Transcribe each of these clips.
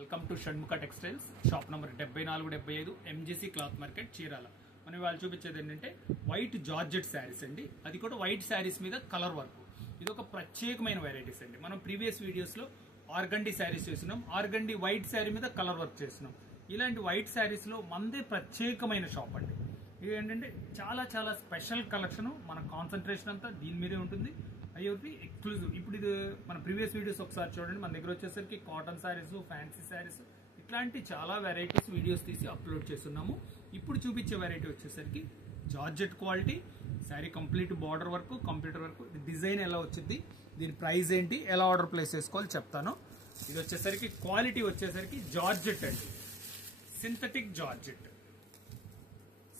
Welcome to Shanmukha textiles shop number 7475 MGC cloth market Chirala. మనం ఇవాళ చూపించేది ఏంటంటే వైట్ జార్జెట్ శారీస్ అండి. అది కూడా వైట్ శారీస్ మీద కలర్ వర్క్. ఇది ఒక ప్రత్యేకమైన వెరైటీస్ అండి. మనం ప్రీవియస్ వీడియోస్ లో ఆర్గండి శారీస్ చేస్తున్నాం, ఆర్గండి వైట్ శారీ మీద కలర్ వర్క్ చేస్తున్నాం. ఇలాంటి వైట్ శారీస్ లో మందే ప్రత్యేకమైన షాప్ అండి. ఇది ఏంటంటే చాలా చాలా స్పెషల్ కలెక్షన్. మన కాన్సన్ట్రేషన్ అంతా దీని మీదే ఉంటుంది. అయ్యి ఎక్స్క్లూజివ్. ఇప్పుడు ఇది మన ప్రీవియస్ వీడియోస్ ఒకసారి చూడండి. మన దగ్గర వచ్చేసరికి కాటన్ శారీస్, ఫ్యాన్సీ శారీస్, ఇట్లాంటి చాలా వెరైటీస్ వీడియోస్ తీసి అప్లోడ్ చేస్తున్నాము. ఇప్పుడు చూపించే వెరైటీ వచ్చేసరికి georgette quality sari, complete border work, computer work. Design ఎలా వచ్చింది, దీని ప్రైస్ ఏంటి, ఎలా ఆర్డర్ ప్లేస్ చేసుకోవాలి చెప్తాను. ఇది వచ్చేసరికి క్వాలిటీ వచ్చేసరికి జార్జెట్ అండి, సింథటిక్ జార్జెట్.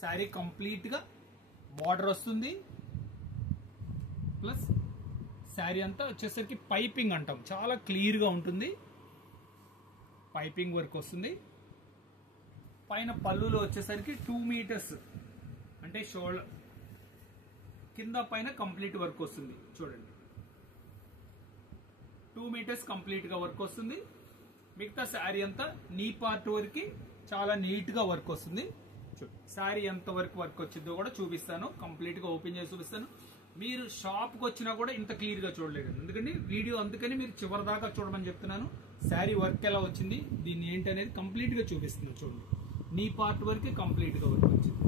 శారీ కంప్లీట్ గా బార్డర్ వస్తుంది, ప్లస్ శారీ అంతా వచ్చేసరికి పైపింగ్ అంటాం, చాలా క్లియర్ గా ఉంటుంది. పైపింగ్ వర్క్ వస్తుంది. పైన పళ్ళులో వచ్చేసరికి 2 మీటర్స్ అంటే షోల్డర్ కింద పైన కంప్లీట్ వర్క్ వస్తుంది. చూడండి, 2 మీటర్స్ కంప్లీట్ గా వర్క్ వస్తుంది. మిగతా శారీ అంతా నీ పార్ట్ వరకు చాలా నీట్ గా వర్క్ వస్తుంది. శారీ ఎంత వరకు వర్క్ వచ్చిందో కూడా చూపిస్తాను, కంప్లీట్ గా ఓపెన్ చేసి చూపిస్తాను. మీరు షాప్ కి వచ్చినా కూడా ఇంత క్లియర్ గా చూడలేదు, ఎందుకంటే వీడియో అందుకని మీరు చివరి దాకా చూడమని చెప్తున్నాను. శారీ వర్క్ ఎలా వచ్చింది, దీన్ని ఏంటి అనేది కంప్లీట్ గా చూపిస్తున్నాను. చూడండి, నీ పార్ట్ వరకు కంప్లీట్ గా వర్క్ వచ్చింది.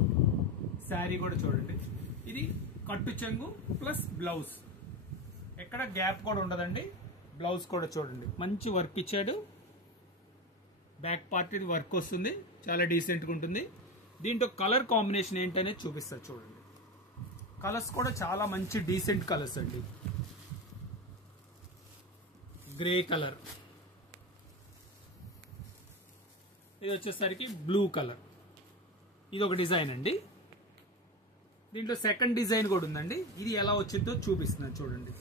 శారీ కూడా చూడండి, ఇది కట్టు చెంగు ప్లస్ బ్లౌజ్, ఎక్కడ గ్యాప్ కూడా ఉండదండి. బ్లౌజ్ కూడా చూడండి, మంచి వర్క్ ఇచ్చాడు. బ్యాక్ పార్ట్ ఇది వర్క్ వస్తుంది, చాలా డీసెంట్ గా ఉంటుంది. దీంట్లో కలర్ కాంబినేషన్ ఏంటనేది చూపిస్తా. చూడండి, కలర్స్ కూడా చాలా మంచి డీసెంట్ కలర్స్ అండి. గ్రే కలర్, ఇది వచ్చేసరికి బ్లూ కలర్. ఇది ఒక డిజైన్ అండి. దీంట్లో సెకండ్ డిజైన్ కూడా ఉందండి. ఇది ఎలా వచ్చిందో చూపిస్తున్నాను చూడండి.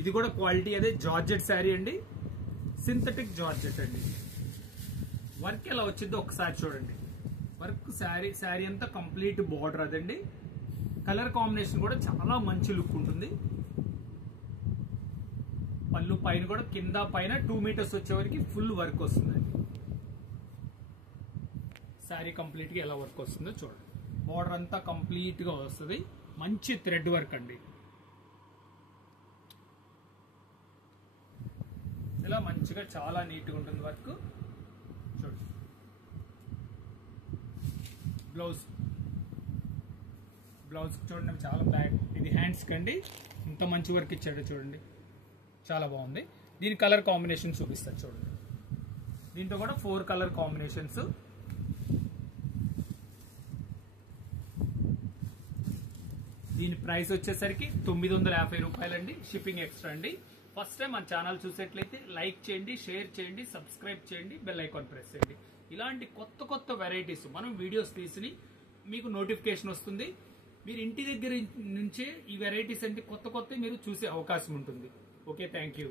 ఇది కూడా క్వాలిటీ అదే, జార్జెట్ శారీ అండి, సింథటిక్ జార్జెట్ అండి. వర్క్ ఎలా వచ్చిందో ఒకసారి చూడండి. వర్క్ శారీ అంతా కంప్లీట్ బార్డర్ అదండి. కలర్ కాంబినేషన్ కూడా చాలా మంచి లుక్ ఉంటుంది. పళ్ళు పైన కూడా కింద పైన 2 మీటర్స్ వచ్చే వరకు ఫుల్ వర్క్ వస్తుందండి. శారీ కంప్లీట్ గా ఎలా వర్క్ వస్తుందో చూడండి. బార్డర్ అంతా కంప్లీట్ గా వస్తుంది. మంచి థ్రెడ్ వర్క్ అండి. ఇలా మంచిగా చాలా నీట్ గా ఉంటుంది వర్క్. చూడండి, బ్లౌజ్ చూడండి, చాలా బ్లాక్. ఇది హ్యాండ్స్ కండి, ఇంత మంచి వర్క్ ఇచ్చాడు చూడండి, చాలా బాగుంది. దీని కలర్ కాంబినేషన్ చూపిస్తాను చూడండి. దీంట్లో కూడా 4 కలర్ కాంబినేషన్స్. దీని ప్రైస్ వచ్చేసరికి 950 రూపాయలండి, షిప్పింగ్ ఎక్స్ట్రా అండి. ఫస్ట్ టైం మన ఛానల్ చూసేట్లయితే లైక్ చేయండి, షేర్ చేయండి, సబ్స్క్రైబ్ చేయండి, బెల్ ఐకాన్ ప్రెస్ చేయండి. ఇలాంటి కొత్త కొత్త వెరైటీస్ మనం వీడియోస్ తీసి మీకు నోటిఫికేషన్ వస్తుంది. మీరు ఇంటి దగ్గర నుంచే ఈ వెరైటీస్ అంటే కొత్త కొత్త మీరు చూసే అవకాశం ఉంటుంది. Okay, thank you.